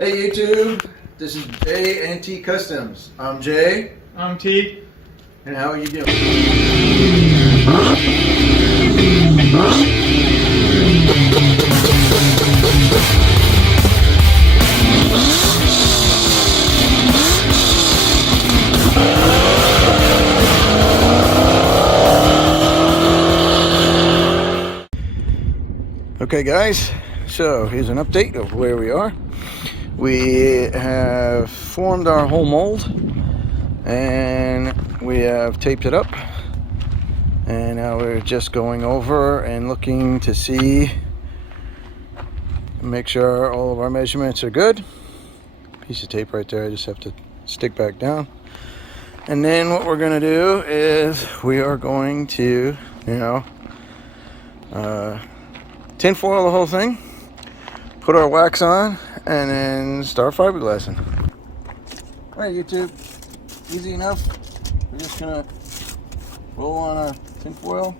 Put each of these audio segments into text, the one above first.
Hey YouTube, this is J and T Customs. I'm Jay. I'm T. And how are you doing? Okay guys, so here's an update of where we are. We have formed our whole mold and we have taped it up, and now we're just going over and looking to see, make sure all of our measurements are good. Piece of tape right there, I just have to stick back down. And then what we're going to do is we are going to, tinfoil the whole thing, put our wax on, and then start fiberglassing. Alright YouTube, easy enough. We're just gonna roll on our tinfoil.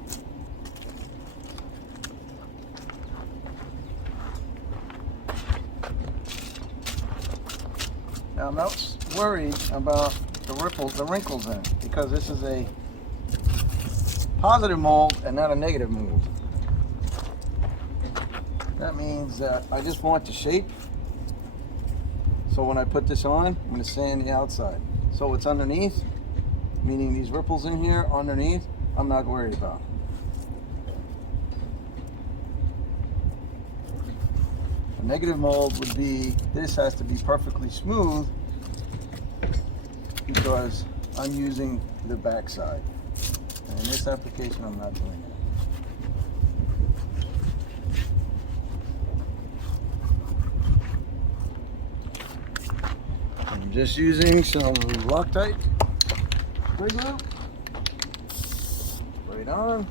Now I'm not worried about the wrinkles in it, because this is a positive mold and not a negative mold. That means that I just want the shape. So when I put this on, I'm going to sand the outside. So what's underneath, meaning these ripples in here underneath, I'm not worried about. A negative mold would be, this has to be perfectly smooth because I'm using the back side. And in this application, I'm not doing it. I'm just using some Loctite spray glue. Right on.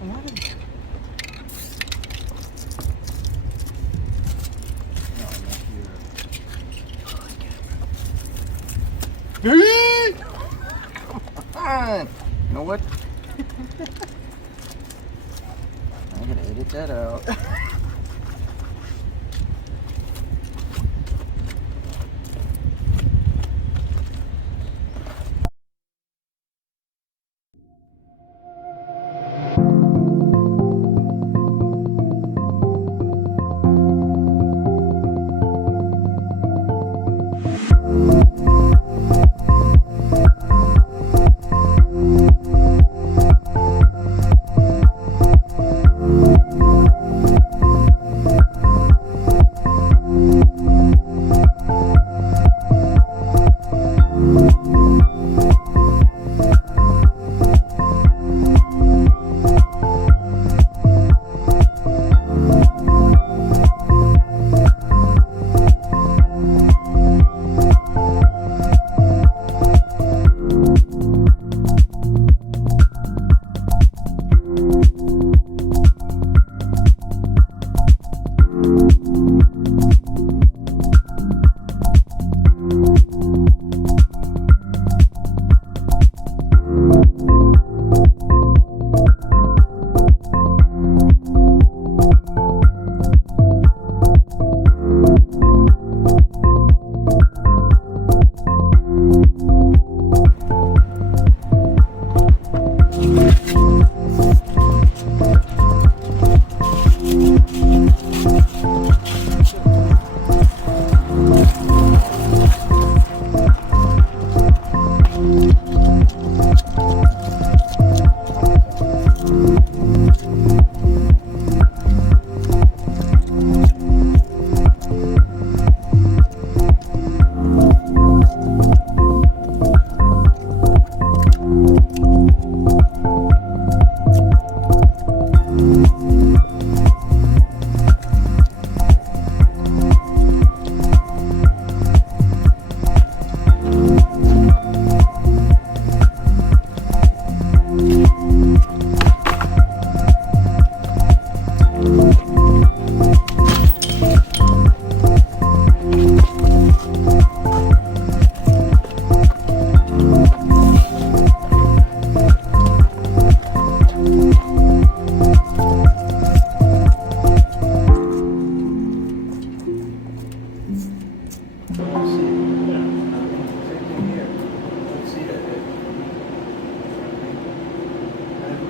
Come on. You know what? I'm gonna edit that out.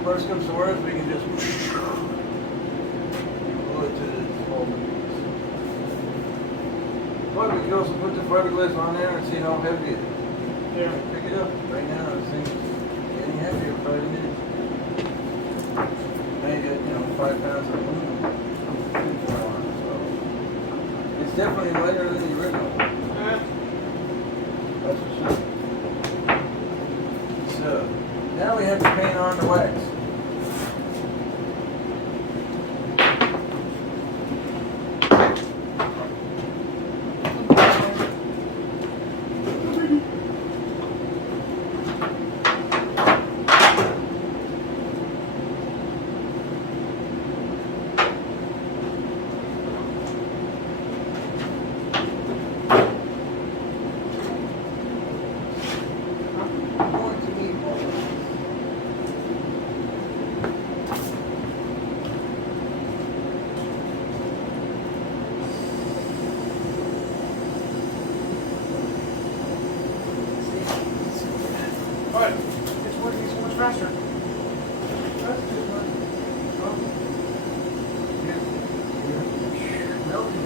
worst comes to worst, we can just glue it to the hole. But we can also put the fiberglass on there and see how heavy it is. Yeah. Pick it up. Right now, this thing's getting heavier by the minute. Now you get, 5 pounds of aluminum tinfoil on it, so it's definitely lighter than the original. Yeah. That's for sure. So now we have to paint on the wax. But it's working so much faster. That's too much. Melting.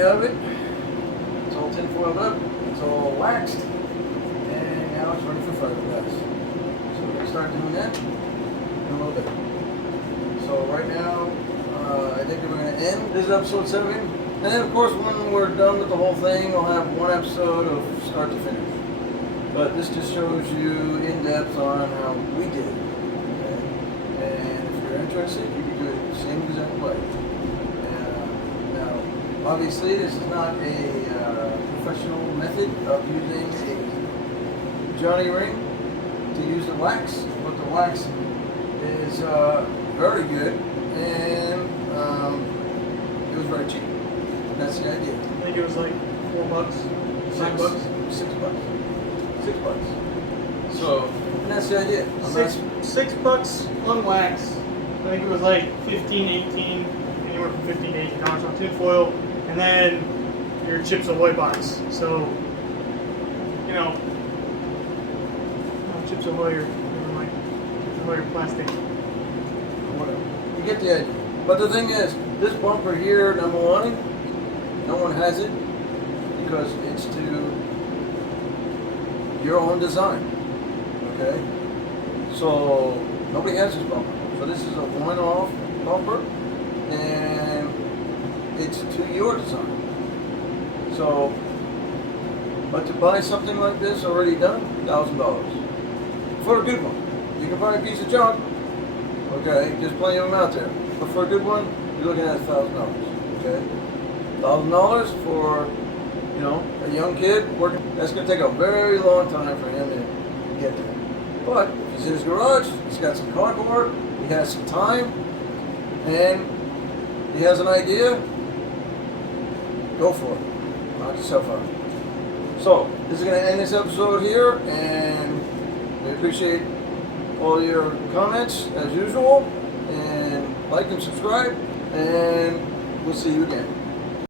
Of it. It's all tinfoiled up, it's all waxed, and now it's ready for fiberglass. So we're going to start doing that in a little bit. So right now, I think we're going to end this episode 7, and then of course when we're done with the whole thing, we'll have one episode of start to finish. But this just shows you in depth on how we did it. Okay? And if you're interested, you can do it the same exact way. Obviously, this is not a professional method of using a Johnny ring to use the wax, but the wax is very good, and it was very cheap. That's the idea. I think it was like $4, $5. $6. So, and that's the idea. $6 on wax. I think it was like 15, 18, anywhere from 15 to 18 dollars on tinfoil. And then your Chips Ahoy box. So, Chips Ahoy or never mind. Chips Ahoy or plastic. Whatever. You get the idea. But the thing is, This bumper here, number one, no one has it because it's to your own design. Okay? So nobody has this bumper. So this is a one-off bumper and it's to your design. So, but to buy something like this already done, $1,000. For a good one. You can buy a piece of junk, okay, there's plenty of them out there. But for a good one, you're looking at $1,000, okay? $1,000 for, you know, a young kid working, that's gonna take a very long time for him to get there. But if he's in his garage, he's got some cardboard, he has some time, and he has an idea, go for it. Knock yourself out. So, this is going to end this episode here, and we appreciate all your comments as usual, and like and subscribe, and we'll see you again.